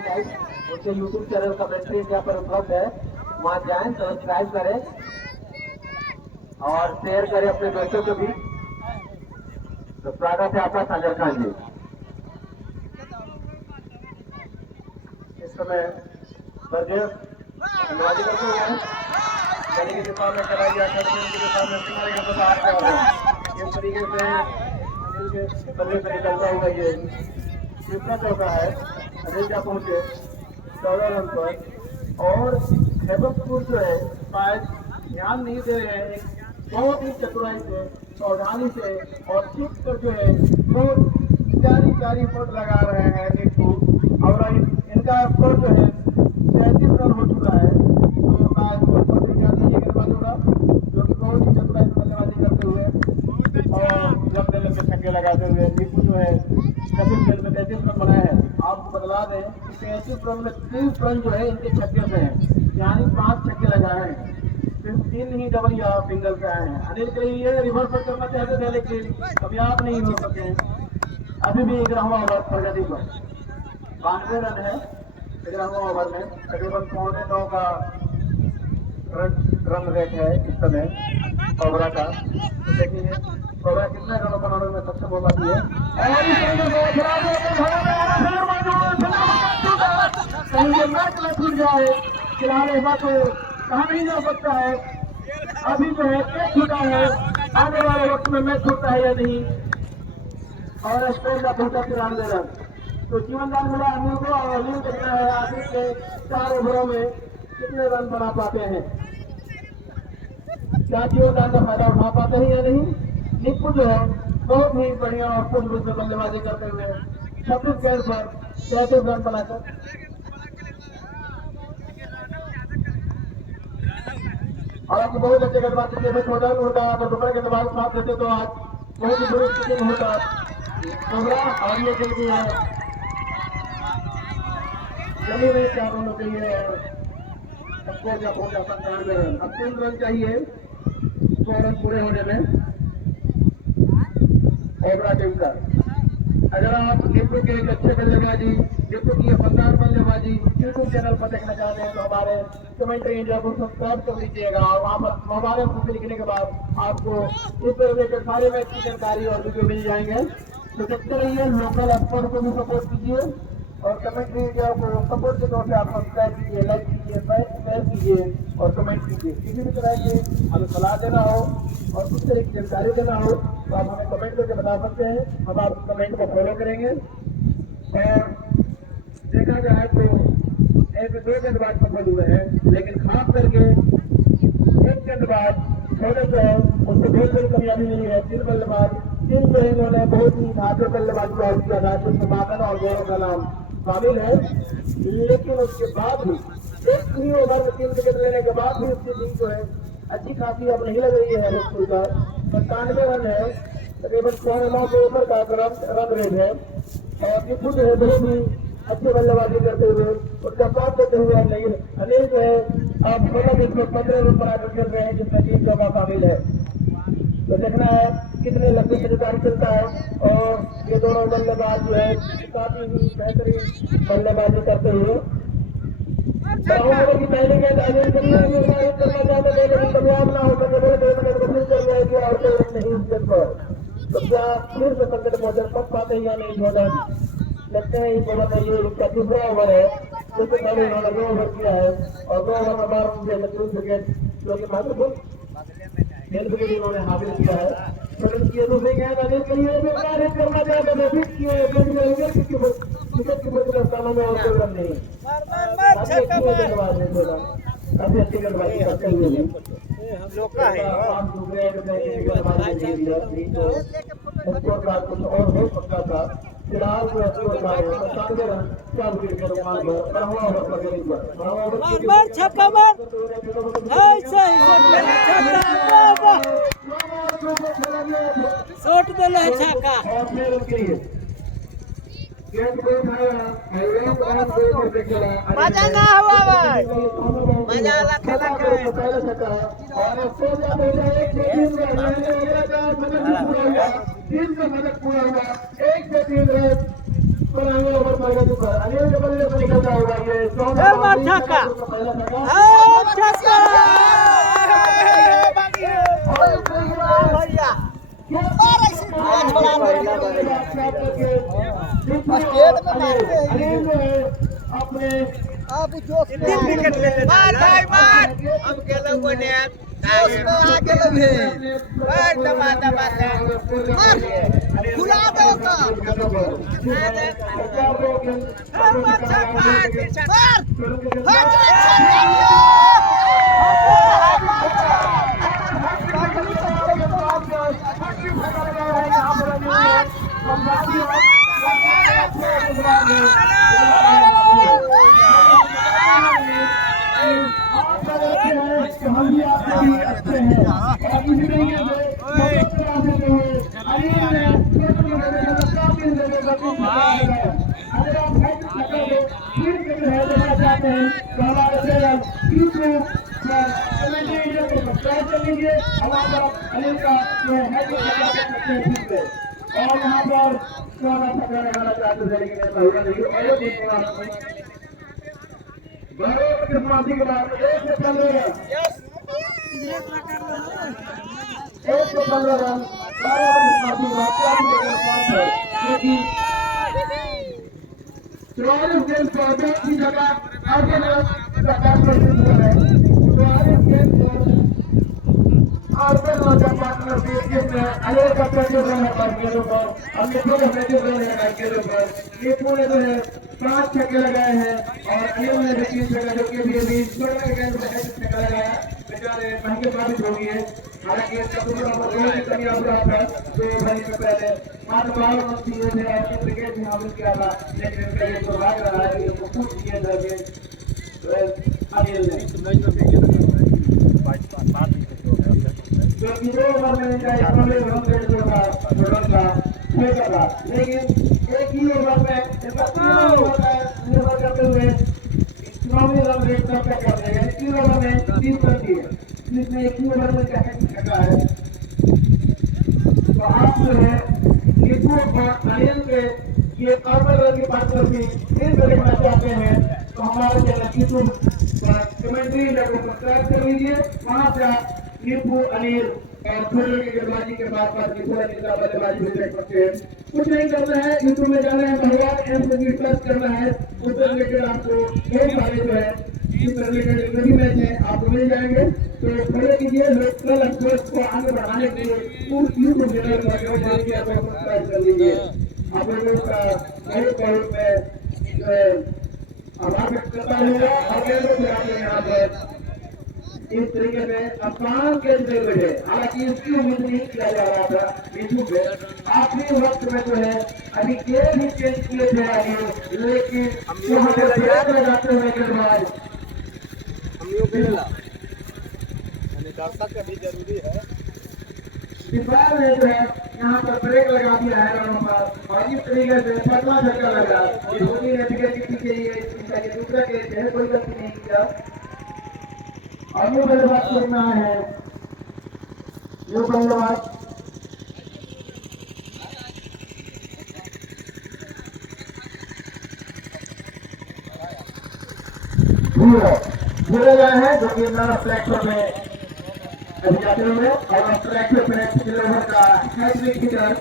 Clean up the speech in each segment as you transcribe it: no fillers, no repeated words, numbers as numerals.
की लाइव उनके YouTube channel commentary यहाँ पर उपलब्ध है, वहाँ जाएं, सब्सक्राइब करें और शेयर करें अपने दोस्तों को भी। तो स्वागत है आपका सागर खान जी। इस समय बलदेव धन्यवाद करते हुए गली के दिफा में कराई गया के दिफा में तुम्हारे के बाहर क्या हो इस तरीके से अनिल के बल्ले से निकलता हुआ ये तीसरा चौका है। अनिल क्या पहुंचे 14 रन पर और हैबतपुर जो है शायद ध्यान नहीं दे रहे हैं, बहुत ही चतुराई से सावधानी से और ठीक कर जो है बहुत प्यारी फोट लगा रहे हैं नीतू। और इनका स्कोर जो है 37 रन हो चुका है। तो आज गेंदबाज होगा जो कि बहुत ही चतुराई से बल्लेबाजी करते हुए और लंबे छक्के लगाते हुए नीतू जो है 36 गेंद में 33 रन बनाए हैं। आपको बदला दें कि 33 रन में 30 रन जो है इनके छक्के से हैं, यानी 5 छक्के लगाए हैं, सिर्फ 3 ही डबल या सिंगल से आए हैं। अनिल के लिए रिवर्स पर करना चाहते थे लेकिन कामयाब नहीं हो सके। अभी भी 11वां ओवर प्रगति पर 92 रन है 11वां ओवर में, तकरीबन 9.25 का रन रेट है इस समय कोबरा का। तो देखिए कोबरा कितने रनों बनाने में सक्षम हो पाती है और कहीं मैच न छूट जाए, खिलाड़ी को कहा नहीं जा सकता है। अभी जो है मैच छूटा है, आने वाले वक्त में मैच छूटता है या नहीं। और स्कोर का पहुंचा 93 रन। तो जीवनदान मिला अनिल को और अनिल देखना है आखिर के 4 ओवरों में कितने रन बना पाते हैं, क्या जीवनदान का फायदा उठा पाते हैं या नहीं। निक्कू जो है बहुत ही बढ़िया और पूर्ण रूप से बल्लेबाजी करते हुए 26 गेंद पर 33 रन बनाकर और आपको बहुत अच्छे गेंदबाज में छोटा होता है। अगर दोपहर गेंदबाज साथ देते तो आज बहुत ही बुरी स्थिति में होता कोबरा। और ये खेल भी है चलिए नहीं 4 रनों के लिए सबको क्या पहुंचा 97 रन। अब 3 रन चाहिए 100 रन पूरे होने में कोबरा टीम का। अगर आप नीतू के एक अच्छे बल्लेबाजी नीतू की शानदार बल्लेबाजी यूट्यूब चैनल पर देखना चाहते हैं तो हमारे कमेंट्री इंडिया को सब्सक्राइब कर लीजिएगा और वहाँ पर हमारे फोटो लिखने के बाद आपको इस रिलेटेड सारे मैच की जानकारी और वीडियो मिल जाएंगे। तो देखते रहिए, लोकल स्पोर्ट को भी सपोर्ट कीजिए और कमेंट्री इंडिया को सपोर्ट के तौर पर आप सब्सक्राइब कीजिए, लाइक कीजिए, शेयर कीजिए और कमेंट कीजिए। किसी भी तरह की हमें सलाह देना हो और कुछ तरह की जानकारी देना हो तो आप हमें कमेंट करके बता सकते हैं, हम आपको कमेंट को फॉलो करेंगे। और देखा जाए तो एक 2 गेंदबाज सफल हुए हैं लेकिन खास करके एक गेंदबाज छोटे से उसको बहुत बड़ी कामयाबी मिली है। 3 बल्लेबाज 3 जो इन्होंने बहुत ही धातु बल्लेबाजी को आउट किया था, जिसमें बादल और गौरव का नाम शामिल है। लेकिन उसके बाद भी एक ही ओवर में 3 विकेट लेने के बाद भी उसकी टीम जो है अच्छी खासी अब नहीं लग रही है। 97 रन है, तकरीबन 9 के ऊपर का रन रेट है और ये खुद है बहुत ही अच्छे बल्लेबाजी करते हुए उसका साथ देते हुए नहीं अनिल जो है अब 16 में 15 रन बनाकर खेल रहे हैं जिसमें 3 चौका शामिल है। तो देखना है कितने लंबे इंतजार चलता है और ये दोनों बल्लेबाज जो है काफी ही बेहतरीन बल्लेबाजी करते हुए की पहली गेंद अनिल करना चाहते थे लेकिन कामयाब ना हो सके, बोले 2 मिनट में फिर चल जाएगी और कोई नहीं इस गेंद पर। तो क्या फिर से संकट मौजूद पक पाते हैं या नहीं जोड़न लगते हैं। इस ओवर में ये इसका दूसरा ओवर है, जिससे पहले इन्होंने 2 ओवर किया है और 2 ओवर में 12 विकेट जो कि महत्वपूर्ण विकेट इन्होंने हासिल किया है। दूसरी गेंद अनिल के लिए करना चाहते थे विकेट की बदले स्थानों में और कोई रन नहीं। गेंदबाज है काफी अच्छी गेंदबाजी करते हुए कुछ और हो सकता था। फिलहाल शॉट देना है छक्का मजा ना हुआ भाई, मजा आला खेला के और 3 का मदद पूरा हुआ 1 से 3 रन बनाएंगे ओवर प्रगति पर अनिल के बल्ले से निकलता होगा ये चल मार छक्का पहला छक्का छक्का भैया अपने अब जोश में 3 विकेट ले ले मार भाई मार हम खेलो को ने जोश में आ गेल है मार दबा दबा मार खुला दो का मार और यहाँ पर समाधि के बाद 115 रन 115 रन 44 गेंद पर 2 की जगह आगे है 44 गेंद पर और फिर नौजवान पार्टनर बीएसएफ में अलग का प्रति रन है गेंदों पर हमने दो प्रति रन है गेंदों पर ये पूरे जो है 5 छक्के लगाए हैं और अनिल ने भी 3 छक्के जो कि अभी छोटे गेंद में छक्का लगाया बेचारे महंगे साबित हो गए हालांकि इसका दूसरा नंबर 2 की कमी आ रहा था जो भाई से पहले मात्र 12 रन दिए थे और क्रिकेट में हासिल किया था लेकिन इसका ये सौभाग्य रहा है कि इसको कुछ दिए थे अनिल ने जो कि 2 ओवर में चाहे पहले रन रेट जो था फेंका था लेकिन एक ही ओवर में इसका 3 ओवर में निर्भर करते हुए चुनावी रन रेट तक तक कर देगा 3 ओवर में 30 रन दिए जिसमें एक ही ओवर में कैसे फेंका है तो आप जो है नीतू और अनिल के ये कार्बन रन की पार्टनर भी फिर देखना चाहते हैं तो हमारे चैनल यूट्यूब कमेंट्री को सब्सक्राइब कर लीजिए वहां से आप नीतू अनिल और थोड़ी की गेंदबाजी के बाद नीतू अनिल का बल्लेबाजी भी देख सकते हैं कुछ नहीं करना है यूट्यूब में जाना है भगवान एम से सर्च करना है उससे रिलेटेड आपको बहुत सारे जो है इससे रिलेटेड सभी मैच है आपको मिल जाएंगे तो फॉलो कीजिए लोकल स्पोर्ट्स को आगे बढ़ाने के लिए यूट्यूब चैनल पर सब्सक्राइब कर लीजिए आप लोगों का बहुत बहुत में आभार व्यक्त करता हूँ और यहाँ पर इस तरीके से आसान गेंद दे रहे हैं हालांकि इसकी उम्मीद नहीं किया जा रहा था यूट्यूब पे आखिरी वक्त में जो है अभी गेंद ही चेंज किए थे आगे लेकिन यहाँ पर ब्रेक लगाते हुए गेंदबाज जरूरी है विशाल ने जो है यहाँ पर ब्रेक लगा दिया है रनों पर और इस तरीके से पटना झटका लगा धोनी ने विकेट के पीछे दूसरा कैच है कोई गलती नहीं किया और ये बल्लेबाज करना है ये बल्लेबाज भूले गए हैं जो कि नया फ्लैक्चर में अभी जाते हुए और फ्लैक्चर में पिछले ओवर का हैट्रिक हिटर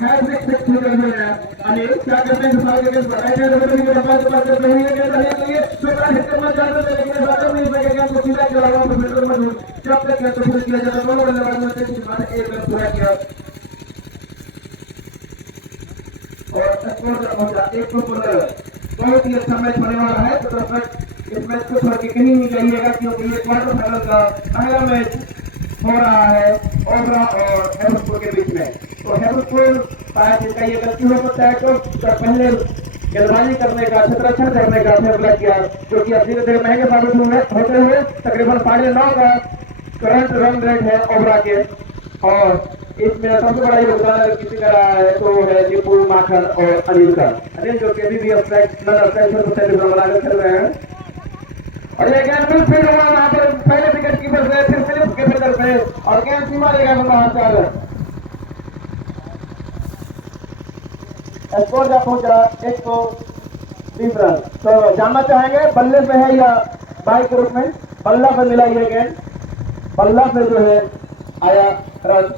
जो है अनिल क्या करते हैं सारे के बढ़ाए गए तो ये डब्बा के पास करते हुए के लिए छोटा हिट करना चाहते थे लेकिन बातों में बैठेगा तो सीधा चला हुआ फिल्टर में जब तक तो फिर किया जाता दोनों बल्लेबाज में से एक रन पूरा किया और स्कोर पहुंचा 115 बहुत ही अच्छा मैच होने वाला है तो दर्शक इस मैच को छोड़ के कहीं नहीं जाइएगा क्योंकि ये क्वार्टर फाइनल का पहला मैच हो रहा है ओबरा और हैदरपुर के बीच में तो हैदरपुर शायद इसका ये गलती हो सकता है तो पहले गेंदबाजी करने का क्षेत्ररक्षण करने का फैसला किया जो कि अब धीरे धीरे महंगे साबित होते हुए तकरीबन 9.5 का करंट रन रेट है ओबरा के और इसमें सबसे बड़ा योगदान अगर किसी का रहा है तो है दीपू माखन और अनिल का अनिल जो कि अभी भी बनाकर खेल रहे हैं और ये गेंद मिडफील्ड हुआ वहां पर पहले विकेट कीपर से फिर फिलिप्स के फिल्डर से और गेंद सीमा लेगा बाहर स्कोर क्या पहुंचा 120 रन। तो जानना चाहेंगे बल्ले पे है या बाई के रूप में? बल्ला पे मिला ये गेंद, बल्ला पे जो है आया रन।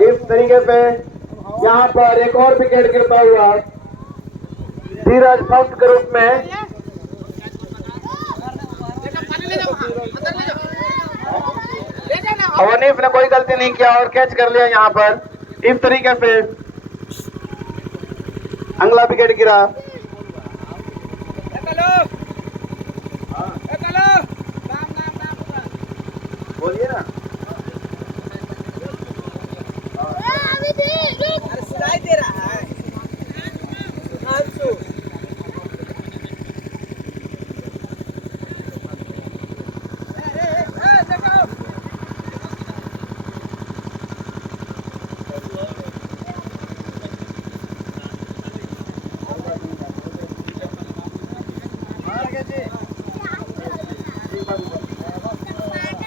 इस तरीके से यहाँ पर एक और विकेट गिरता हुआ धीरज फर्स्ट के रूप में। अवनीफ ने कोई गलती नहीं किया और कैच कर लिया यहाँ पर। इस तरीके से अगला विकेट गिरा। बोलिए ना। सुनाई दे रहा है।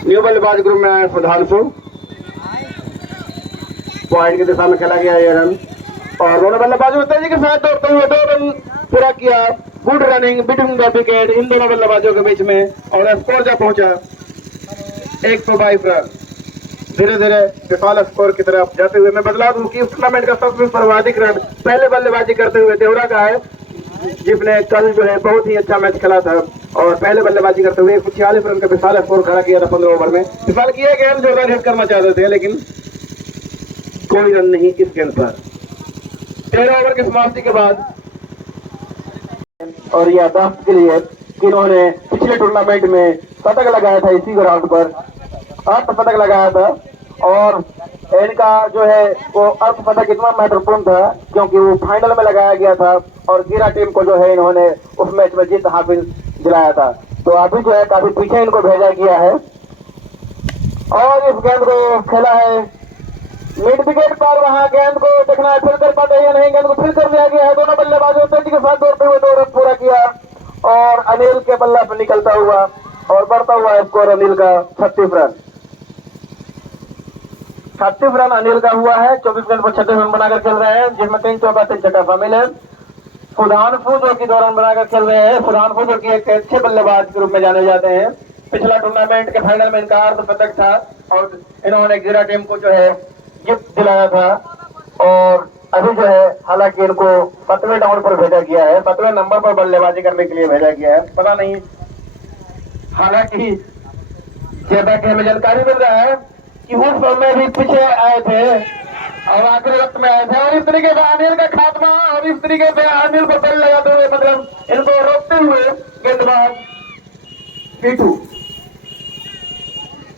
न्यू बल्लेबाज ग्रुप में आए सुधांशु। पॉइंट की दिशा में खेला गया ये रन और दोनों बल्लेबाजों तेजी के साथ दौड़ते हुए 2 रन पूरा किया। Good running between the wicket इन दोनों बल्लेबाजों के बीच में और स्कोर जा पहुंचा 122 रन। धीरे धीरे विशाल स्कोर की तरफ जाते हुए मैं बदला दूं कि इस टूर्नामेंट का सबसे सर्वाधिक रन पहले बल्लेबाजी करते हुए देवरा का है, जिसने कल जो है बहुत ही अच्छा मैच खेला था और पहले बल्लेबाजी करते हुए 146 रन का विशाल स्कोर खड़ा किया था 15 ओवर में। विशाल की गेंद जोरदार हिट करना चाहते थे लेकिन कोई रन नहीं इस गेंद पर। 13 ओवर की समाप्ति के बाद और यह दस्त के लिए इन्होंने पिछले टूर्नामेंट में शतक लगाया था, इसी ग्राउंड पर अर्धशतक लगाया था और इनका जो है वो अर्धशतक इतना महत्वपूर्ण था क्योंकि वो फाइनल में लगाया गया था और जीरा टीम को जो है इन्होंने उस मैच में जीत हासिल दिलाया था। तो अभी जो है काफी पीछे इनको भेजा गया है और इस गेंद को खेला है मिड विकेट पर। वहां गेंद को देखना है फिर कर पाते या नहीं। गेंद को फिर कर दिया गया है। दोनों बल्लेबाजों तेजी के साथ दौड़ते हुए 2 रन पूरा किया और अनिल के बल्ला पर निकलता हुआ और बढ़ता हुआ स्कोर अनिल का 36 रन। 36 रन अनिल का हुआ है। 24 गेंद पर 36 रन बनाकर खेल रहे हैं, जिसमें 3 चौका 3 छक्का शामिल है। सुधांशु जो की 2 रन बनाकर खेल रहे हैं। सुधांशु जो की एक अच्छे बल्लेबाज के रूप में जाने जाते हैं। पिछला टूर्नामेंट के फाइनल में इनका अर्धशतक था और इन्होंने जीरा टीम को जो है गिफ्ट दिलाया था और अभी जो है हालांकि इनको 7वें डाउन पर भेजा गया है, 7वें नंबर पर बल्लेबाजी करने के लिए भेजा गया है। पता नहीं, हालांकि जैसा कि हमें जानकारी मिल रहा है कि उस समय भी पीछे आए थे और आखिरी वक्त में आए थे और इस तरीके से अनिल का खात्मा और इस तरीके से अनिल को बल लगाते हुए मतलब इनको रोकते हुए गेंदबाज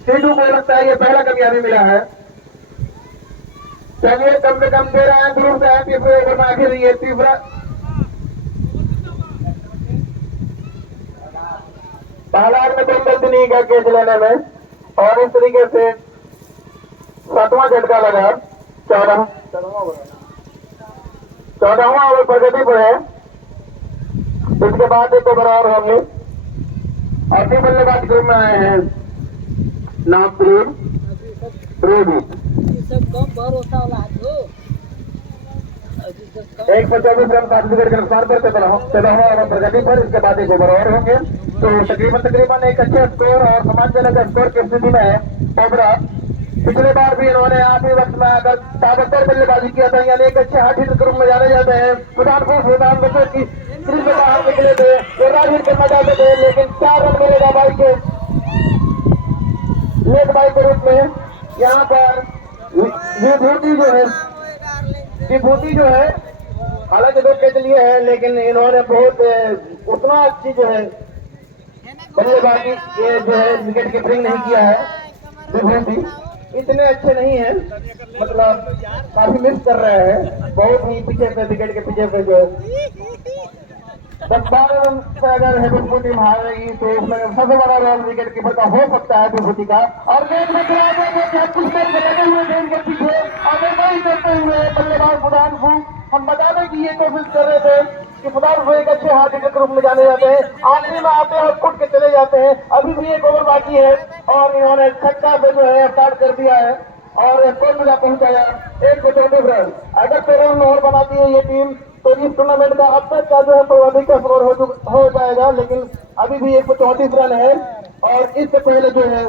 सीटू को लगता है ये पहला कामयाबी मिला है। चलिए कम से कम दे रहे हैं दूर से है तीसरे ओवर में आखिर ये तीसरा बालार में कोई गलती नहीं किया कैच लेने में और इस तरीके से 7वां झटका लगा। 14वां ओवर प्रगति पर है। इसके बाद 1 ओवर और होंगे और भी बल्लेबाज ग्रुप में आए हैं नामप्रीत सब कम भरोसा वाला है तो 124 रन 5 विकेट के नुकसान पर 13वां ओवर प्रगति पर। इसके बाद 1 ओवर और होंगे तो तकरीबन एक अच्छे स्कोर और सम्मानजनक स्कोर की स्थिति में है कोबरा। पिछले बार भी इन्होंने आखिरी वक्त में आकर ताबड़तोड़ बल्लेबाजी किया था, यानी एक अच्छे हाथ हिट के रूप में जाने जाते हैं। सुधांशु की क्रीज में बाहर निकले थे, जोरदार हिट करना चाहते थे लेकिन 4 रन मिलेगा बाई के लेग बाई के रूप में। यहाँ पर विभूति जो है हालांकि 2 कैच लिए हैं लेकिन इन्होंने बहुत उतना अच्छी जो है बल्लेबाजी ये जो है विकेट कीपिंग नहीं किया है। विभूति इतने अच्छे नहीं है, मतलब काफी मिस कर रहे हैं, बहुत ही पीछे से विकेट के पीछे से जो 10-12 रन पे अगर हैदरपुर टीम हारेगी तो उसमें सबसे बड़ा रोल विकेट कीपर का हो सकता है विभूति का। और गेंद में खिला देंगे कुछ मैच लगे हुए गेंद के पीछे आगे नहीं करते हुए बल्लेबाज बुधान फूक। हम बता दें कि ये कोशिश कर रहे थे कि बुधान फूक एक अच्छे हाथी के रूप में जाने जाते हैं, आखिरी में आते हैं और फुट के चले जाते हैं। अभी भी एक ओवर बाकी है और इन्होंने छक्का से जो है स्टार्ट कर दिया है और स्कोर में पहुंचाया 124 रन। अगर 13 रन और बनाती है ये टीम तो इस टूर्नामेंट का अब तक का जो है सर्वाधिक का स्कोर हो जाएगा, लेकिन अभी भी 134 रन है। और इससे पहले जो है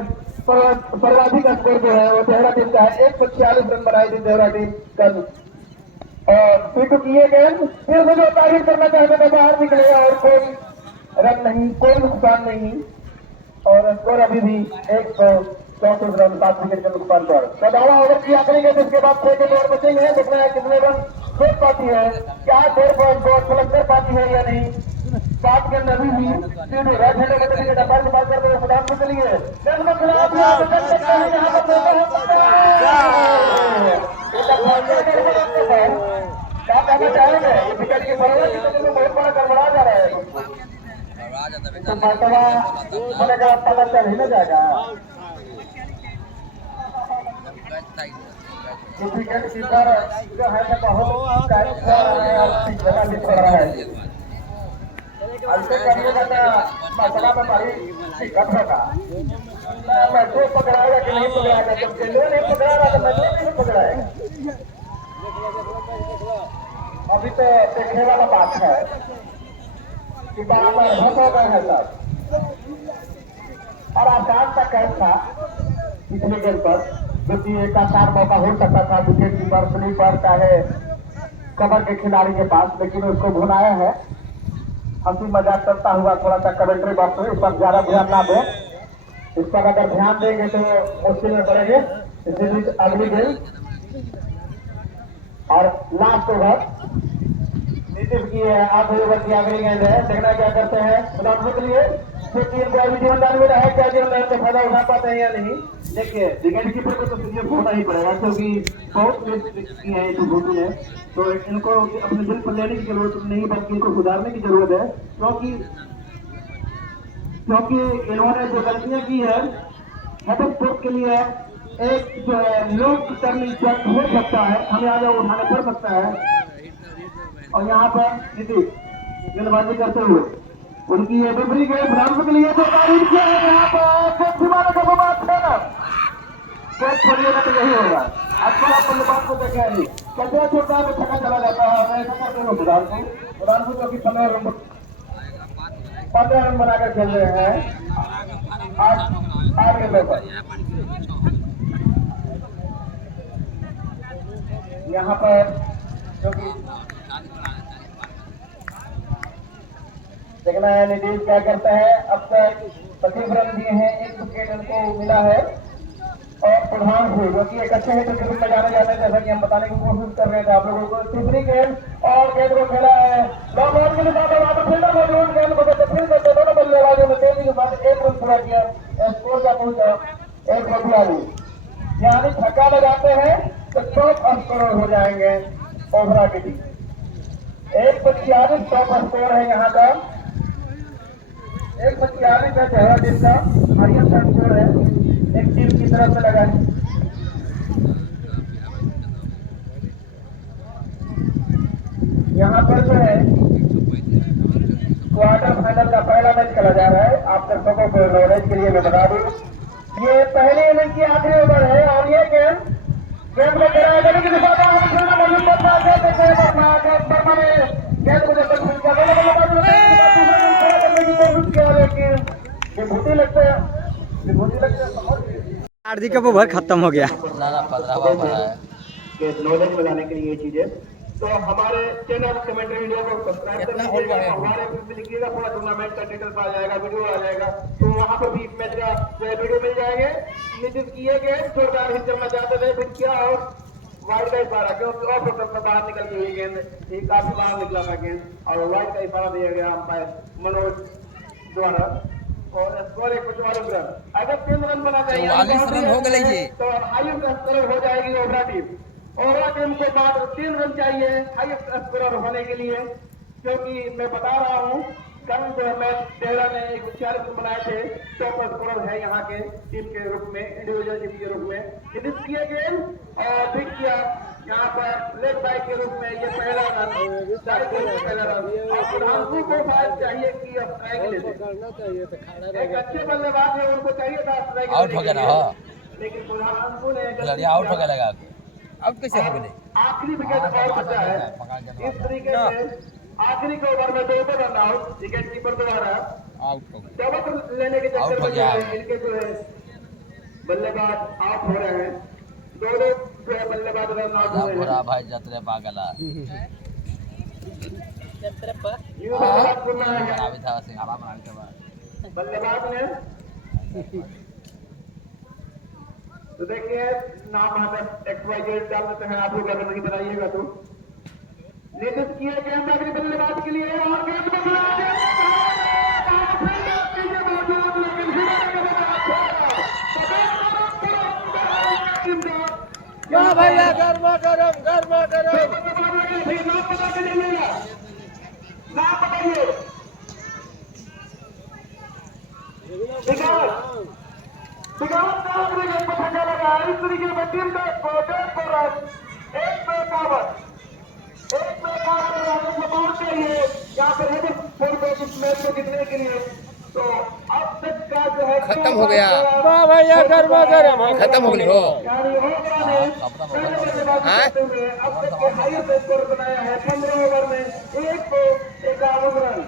सर्वाधिक स्कोर जो है वो देहरा टीम का है, 146 रन बनाई थी देहरा टीम कल। और फिर किए गए फिर से जो तारीफ करना चाहते थे बाहर निकले और कोई रन नहीं, कोई नुकसान नहीं और स्कोर अभी भी 134 रन 7 विकेट के नुकसान पर। 14वां ओवर किया करेंगे जिसके बाद 6 के ओवर बचेंगे, देखना है कितने रन खेल पाती है, क्या देर पर सेलेक्ट कर पाती है या नहीं। 7 के अंदर भी राइट हैंडर के तरीके का बार बात करते हुए मैदान में चलिए गेंद में खिलाफ क्या कहना चाहेंगे विकेट की बराबर में बहुत बड़ा गड़बड़ा जा रहा है तो मरतबा होने का पता चल ही नहीं जाएगा। विकेट कीपर जो है बहुत जगह दिख रहा है, ऐसे करिएगा ना मसला में बड़ी दिक्कत होगा। मैं जो पकड़ाएगा कि नहीं पकड़ाएगा, जब गेंदे नहीं पकड़ा रहा तो मैं नहीं पकड़ाएगा। अभी तो देखने वाला बात है कि बराबर हो गए हैं सब और आसान सा कैच था पिछले गेंद पर, जो कि एक आसान मौका हो सकता था विकेट कीपर स्लीपर चाहे कवर के खिलाड़ी के पास, लेकिन उसको भुनाया है। हंसी मजाक करता हुआ थोड़ा सा कमेंट्री बॉक्स में इस पर ज्यादा ध्यान ना दें, इस पर अगर ध्यान देंगे तो मुश्किल में पड़ेंगे। इसीलिए अगली गेंद और लास्ट ओवर नीतीश की है, 8 ओवर की अगली गेंद है, देखना क्या करते हैं मुनाफे के लिए। अभी जीवनदान में रहे, क्या जीवनदान से फायदा उठा पाते हैं या नहीं। देखिए विकेट कीपर को तो सीरियस होना ही पड़ेगा क्योंकि बहुत मिस की है इस भूतू ने, तो इनको अपने दिल पर लेने की जरूरत नहीं बल्कि इनको सुधारने की जरूरत है, क्योंकि इन्होंने जो गलतियां की है हैदरपुर के लिए एक जो है लोग टर्निंग पॉइंट हो सकता है, हमें आगे उठाने पड़ सकता है। और यहाँ पर नीतीश गेंदबाजी करते हुए उनकी ये दूसरी गेंद फ्रांस के लिए तो तारीफ किया है, यहाँ पर सीमाने का बात है ना कैच छोड़िएगा तो यही होगा। अच्छा आप बल्लेबाज को देखा नहीं कैसे छोड़ता है तो छक्का चला जाता है, मैं ऐसा करते हुए बुधान को जो कि 15 रन बनाकर खेल रहे हैं 8 गेंदों पर। यहाँ पर जो कि देखना है नीतीश क्या करता है। अब तक 25 रन दिए हैं, 1 विकेट उनको मिला है और प्रधान को जो कि एक अच्छे हिटर के रूप में जाने जाते हैं, जैसा कि हम बताने की कोशिश कर रहे थे आप लोगों को। तीसरी गेंद और गेंद को खेला है लॉन्ग ऑन के साथ वहां पर फील्डर मौजूद, गेंद को फिर करते दोनों बल्लेबाजों ने तेजी के साथ 1 रन पूरा किया, स्कोर का पहुंचा 142। यानी छक्का लगाते हैं तो टॉप स्कोर हो जाएंगे ओवरा की टीम। 145 टॉप स्कोर है यहाँ का, 145 है देहरा टीम का हाईएस्ट स्कोर है एक टीम की तरफ से लगा है। यहाँ पर जो है क्वार्टर फाइनल का पहला मैच खेला जा रहा है। आप दर्शकों को नॉलेज के लिए मैं बता दूं ये पहले इनिंग की आखिरी ओवर है और ये गेंद को गिराया गया लेकिन विभूति लगता है हार्दिक का ओवर खत्म हो गया। नॉलेज में लाने के लिए ये चीजें तो हमारे चैनल कमेंट्री वीडियो को सब्सक्राइब कर लीजिएगा, हमारे पे लिखिएगा, पूरा टूर्नामेंट का डिटेल्स आ जाएगा, वीडियो आ जाएगा, तो वहाँ पर भी मैच का वीडियो मिल जाएंगे। नीतीश किए गए जोरदार हिट चलना चाहते थे फिर किया और वाइड का इशारा क्योंकि ऑफ से बाहर निकल गई गेंद, काफी बाहर निकला था गेंद और वाइड का इशारा दिया गया अंपायर मनोज द्वारा और स्कोर 145 रन। अगर 3 रन बना चाहिए 44 रन हो गए तो हाईएस्ट स्कोर हो जाएगी ओवरा टीम। ओवरा टीम को बाद 3 रन चाहिए हाईएस्ट स्कोर होने के लिए क्योंकि मैं बता रहा हूँ कल जो है मैच तेहरा ने एक 4 रन बनाए थे, टॉप स्कोरर है यहाँ के टीम के रूप में, इंडिविजुअल टीम के रूप में। फिनिश किए गेम और पिक किया यहाँ पर लेग बाइक के रूप में, ये पहला रन, पहला रन। और प्रधानमंत्री को शायद चाहिए कि अब स्ट्राइक ले लें। एक अच्छे बल्लेबाज है, उनको चाहिए था स्ट्राइक आउट हो गया ना, हाँ लेकिन प्रधानमंत्री ने खिलाड़ी आउट हो गया लगा आउट कैसे हो गए? आखिरी विकेट और बचा है। इस तरीके से आखिरी के ओवर में 2 रन आउट, विकेट कीपर द्वारा आउट हो गए। डबल लेने के आउट चक्कर हो में गया। इनके जो है बल्लेबाज आउट हो रहे हैं। 2 जो है बल्लेबाज रन आउट हुए बुरा हैं। भाई जतरे पागला यूं बल्लेबाज सुनना है बना भी था सिंघाड़ा बना भी था बल्लेबाज ने। तो देखिए नाम आता XYZ डाल देते हैं आप लोग, अगर नहीं बनाइएगा तो। निर्देश किए गेंद अगली बल्लेबाज के लिए और गेंद बदला भैया गरमा गरम गरमा गरम। नाम पता के लीजिएगा, नाम बताइए। विकास नाम विकेट पर छक्का लगा। इस तरीके में टीम का रन 151 पहुंच चाहिए यहाँ पर है इस मैच को जीतने के लिए। तो अब तक का जो है खत्म हो गया। वाह भैया गरमा गरम। खत्म हो गई हो। यानी होगा ने पहले बल्लेबाजी करते हुए अब तक के हाईएस्ट स्कोर बनाया है 15 ओवर में 151 रन।